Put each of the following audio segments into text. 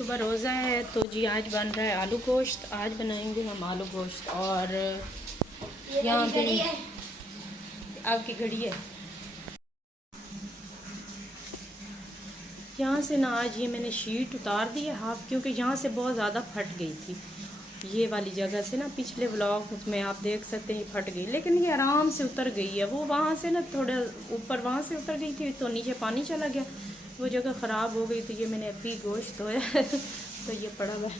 सुबह रोज़ा है तो जी आज बन रहा है आलू गोश्त। आज बनाएंगे हम आलू गोश्त। और यहाँ पे आपकी घड़ी है। यहाँ से ना आज ये मैंने शीट उतार दी है हाफ, क्योंकि यहाँ से बहुत ज़्यादा फट गई थी। ये वाली जगह से ना पिछले व्लॉग में आप देख सकते हैं फट गई, लेकिन ये आराम से उतर गई है। वो वहाँ से ना थोड़ा ऊपर वहाँ से उतर गई थी तो नीचे पानी चला गया, वो जगह ख़राब हो गई। तो ये मैंने अभी गोश्त धोया तो ये पड़ा हुआ है।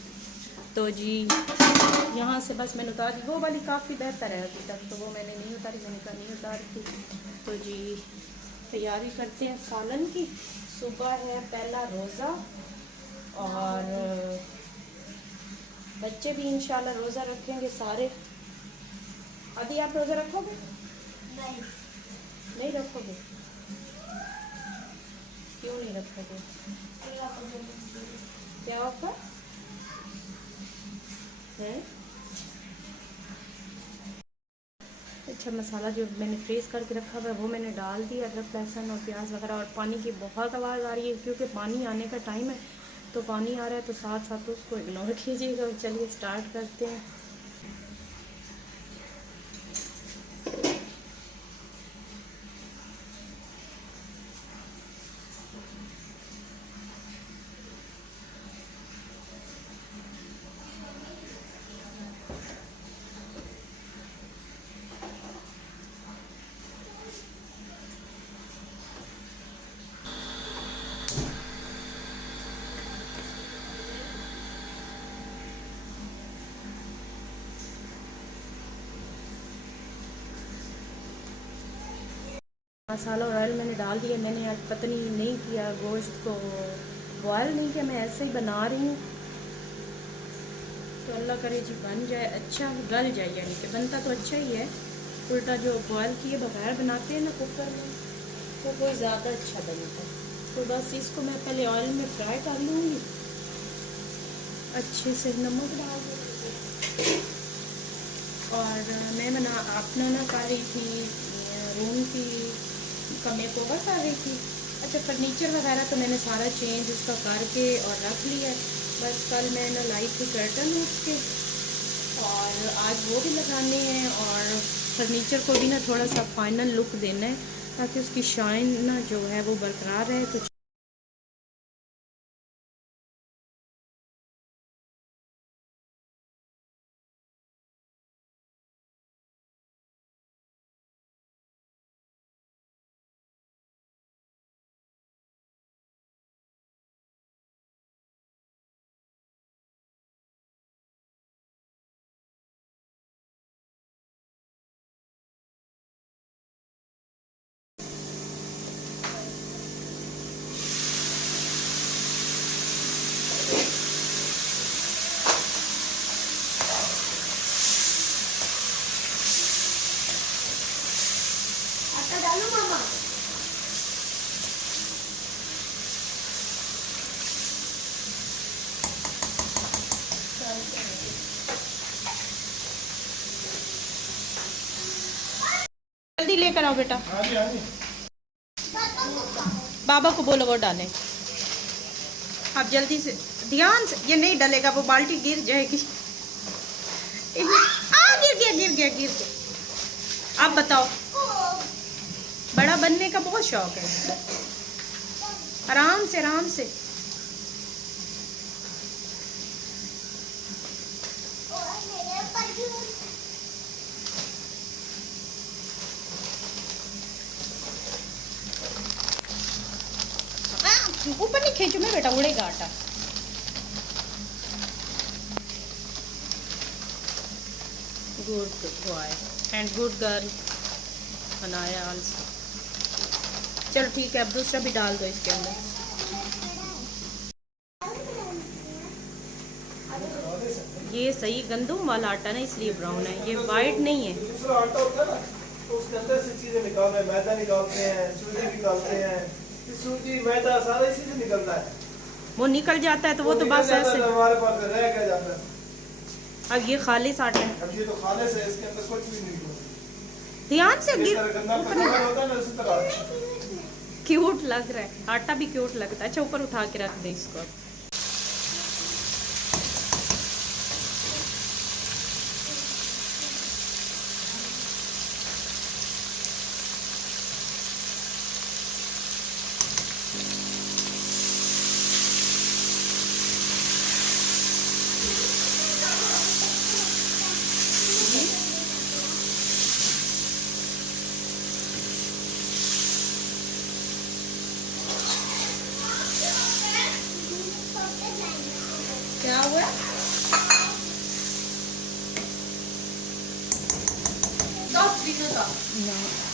तो जी यहाँ से बस मैंने उतार दी। वो वाली काफ़ी बेहतर है, अभी तक तो वो मैंने नहीं उतारी, मैंने कहा नहीं उतारी थी। तो जी तैयारी करते हैं सालन की। सुबह है पहला रोज़ा और बच्चे भी इंशाल्लाह रोज़ा रखेंगे सारे। अभी आप रोज़ा रखोगे? नहीं रखोगे? क्यों नहीं रखोगे? क्या ऑफर है? अच्छा, मसाला जो मैंने फ्रीज करके रखा हुआ है वो मैंने डाल दिया, अदरक लहसुन और प्याज वगैरह। और पानी की बहुत आवाज़ आ रही है क्योंकि पानी आने का टाइम है, तो पानी आ रहा है तो साथ साथ उसको इग्नोर कीजिएगा। चलिए स्टार्ट करते हैं। मसाला और ऑयल मैंने डाल दिया। मैंने आज पतनी नहीं किया, गोश्त को बॉयल नहीं किया, मैं ऐसे ही बना रही हूँ। तो अल्लाह करे जी बन जाए, अच्छा गल जाए, यानी कि बनता तो अच्छा ही है। उल्टा जो बॉयल किए बगैर बनाते हैं ना कुकर में, तो कोई ज़्यादा अच्छा बनता है। तो बस इसको मैं पहले ऑयल में फ्राई कर लूँगी अच्छे से, नमक डाल दूँगी। और मैं अपना ना कर रही थी रूम की का मेक ओवर कर रही थी। अच्छा, फर्नीचर वगैरह तो मैंने सारा चेंज उसका करके और रख लिया है। बस कल मैं ना लाई थी कर्टन उसके, और आज वो भी लगाने हैं। और फर्नीचर को भी ना थोड़ा सा फाइनल लुक देना है ताकि उसकी शाइन ना जो है वो बरकरार रहे। तो जल्दी लेकर आओ बेटा। बाबा को बोलो वो डालें। आप जल्दी से, ध्यान से। ये नहीं डलेगा, वो बाल्टी गिर जाएगी। गिर गया गिर गया गिर गया। आप बताओ, बड़ा बनने का बहुत शौक है इसको। आराम से आराम से। ऊपर नहीं खींचो मैं बेटा, उड़ेगा आटा। Good boy and good girl बनाया आल्सो। चलो ठीक है, अब दूसरा भी डाल दो इसके अंदर। ये सही गंदम वाला आटा ना, इसलिए ब्राउन है, ये वाइट नहीं है। दूसरा आटा होता है ना, तो उसके अंदर से चीजें निकालते हैं, मैदा निकालते हैं, सूजी निकालते हैं। सूजी मैदा सारा इसी से निकलता है। वो निकल जाता है तो वो तो बस ऐसे हमारे पास रह गया जाता है। अब ये खालिस आटा है। अब ये तो खालिस है, इसके अंदर कुछ भी नहीं निकलता। ध्यान से गिर। होता है ना, उसी तरह क्यूट लग रहा है, आटा भी क्यूट लगता है। अच्छा ऊपर उठा के रख दे इसको। का। ना